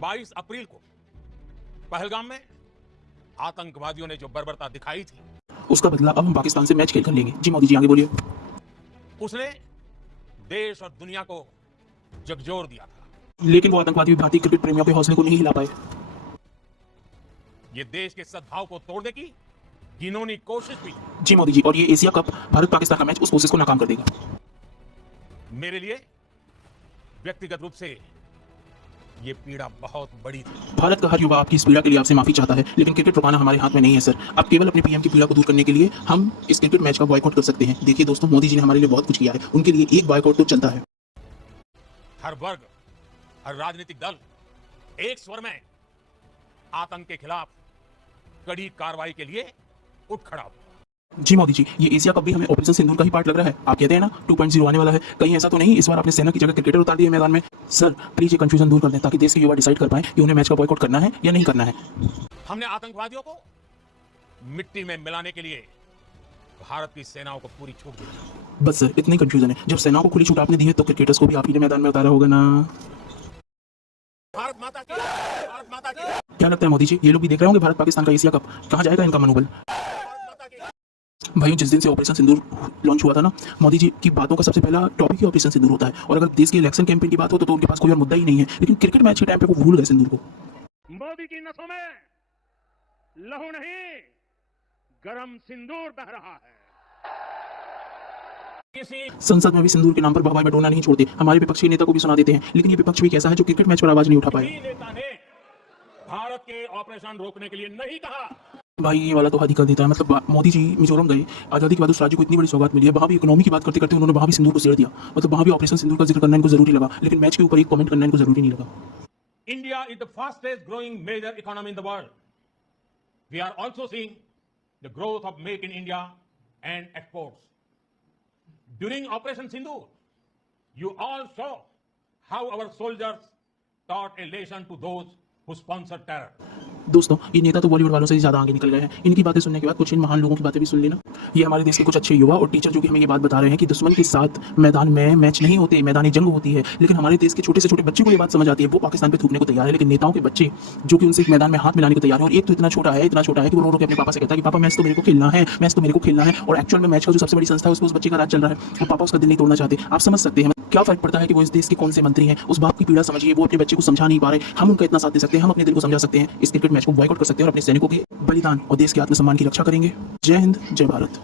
22 अप्रैल को पहलगाम में आतंकवादियों ने जो बर्बरता दिखाई थी, उसका बदला अब हम पाकिस्तान से मैच खेलकर लेंगे। जी मोदी जी, आगे बोलिए। उसने देश और दुनिया को झकझोर दिया था। लेकिन वो आतंकवादी भी भारतीय क्रिकेट प्रेमियों के हौसले को नहीं हिला पाए। ये देश के सद्भाव को तोड़ने की घिनौनी कोशिश भी थी। जी मोदी जी, और ये एशिया कप भारत पाकिस्तान का मैच उस कोशिश को नाकाम कर देगा। मेरे लिए व्यक्तिगत रूप से ये पीड़ा बहुत बड़ी थी। भारत का हर युवा आपकी इस पीड़ा के लिए आपसे माफी चाहता है, लेकिन क्रिकेट रुकाना हमारे हाथ में नहीं है सर। अब केवल अपने पीएम की पीड़ा को दूर करने के लिए हम इस क्रिकेट मैच का बॉयकॉट कर सकते हैं। देखिए दोस्तों, मोदी जी ने हमारे लिए बहुत कुछ किया है, उनके लिए एक बॉयकॉट तो चलता है। हर वर्ग, हर राजनीतिक दल एक स्वर में आतंक के खिलाफ कड़ी कार्रवाई के लिए उठ खड़ा हुआ। जी मोदी जी, ये एशिया कप भी हमें ऑपरेशन सिंदूर का ही पार्ट लग रहा है। आप कहते हैं ना 2.0 आने वाला है, कहीं ऐसा तो नहीं इस बार आपने सेना की जगह क्रिकेटर उतार दिए मैदान में? सर प्लीज ये कंफ्यूजन दूर कर दें, ताकि देश के युवा डिसाइड कर पाए कि उन्हें मैच का बॉयकॉट करना है या नहीं करना है। हमने आतंकवादियों को मिट्टी में मिलाने के लिए भारत की सेनाओं को पूरी छूट दी। बस सर इतनी कंफ्यूजन है। जब सेनाओं को खुली छूट आपने दी है, तो क्रिकेटर्स को भी आप ही ने मैदान में उतारा होगा ना? भारत माता की, भारत माता की। क्या लगता है मोदी जी, ये लोग भी देख रहे होंगे भारत पाकिस्तान का एशिया कप? कहाँ जाएगा इनका मनोबल? भाइयों, जिस दिन से ऑपरेशन सिंदूर लॉन्च हुआ था ना, मोदी जी की बातों का सबसे पहला टॉपिक ही ऑपरेशन सिंदूर होता है। और अगर देश के इलेक्शन कैंपेन की बात हो तो उनके पास कोई और मुद्दा ही नहीं है। लेकिन क्रिकेट मैच के टाइम पे वो भूल गए सिंदूर को। मोदी की नसों में लहू नहीं, गरम सिंदूर बह रहा है। संसद में भी सिंदूर के नाम पर बवाई बटोरना नहीं छोड़ते। हमारे विपक्षी नेता को भी सुना देते हैं, लेकिन ये विपक्ष भी कैसा है जो क्रिकेट मैच पर आवाज नहीं उठा पाए। नेता ने भारत के ऑपरेशन रोकने के लिए नहीं कहा। भाई ये वाला तो हद ही कर देता है। मतलब मोदी जी मिजोरम गए, आजादी के बाद उस राज्य को इतनी बड़ी सौगात मिली है, वहाँ भी इकोनॉमी की बात करते करते उन्होंने वहाँ भी सिंदूर को छेड़ दिया। मतलब वहाँ भी ऑपरेशन सिंदूर का जिक्र करना इनको जरूरी लगा, लेकिन मैच के ऊपर एक कमेंट करना इनको जरूरी नहीं लगा। India is the fastest growing major economy in the world. We are also seeing the growth of make in India and exports. During operation Sindoor, you all saw how our soldiers taught a lesson to those who sponsored terror. दोस्तों, ये नेता तो बॉलीवुड वालों से ज्यादा आगे निकल गए हैं। इनकी बातें सुनने के बाद कुछ इन महान लोगों की बातें भी सुन लेना। ये हमारे देश के कुछ अच्छे युवा और टीचर जो कि हमें ये बात बता रहे हैं कि दुश्मन के साथ मैदान में मैच नहीं होते, मैदानी जंग होती है। लेकिन हमारे देश के छोटे से छोटे बच्चे को ये बात समझ आती है, वो पाकिस्तान पे थूकने को तैयार है। लेकिन नेताओं के बच्चे जो कि उनसे मैदान में हाथ मिलाने को तैयार है, और एक तो इतना छोटा है कि वो रो के अपने पापा से कहता है कि पापा मैच तो मेरे को खेलना है, मैच तो मेरे को खेलना है। और एक्चुअल में मैच का जो सबसे बड़ी संस्था है उसमें उस बच्चे का राज चल रहा है, और पापा उसका दिल नहीं तोड़ना चाहते। आप समझ सकते हैं क्या फर्क पड़ता है कि वो इस देश के कौन से मंत्री हैं। उस बाप की पीड़ा समझिए, वो अपने बच्चे को समझा नहीं पा रहे। हम उनका इतना साथ दे सकते हैं, हम अपने दिल को समझा सकते हैं। इस क्रिकेट मैच को बॉयकॉट कर सकते हैं और अपने सैनिकों के बलिदान और देश के आत्मसम्मान की रक्षा करेंगे। जय हिंद, जय भारत।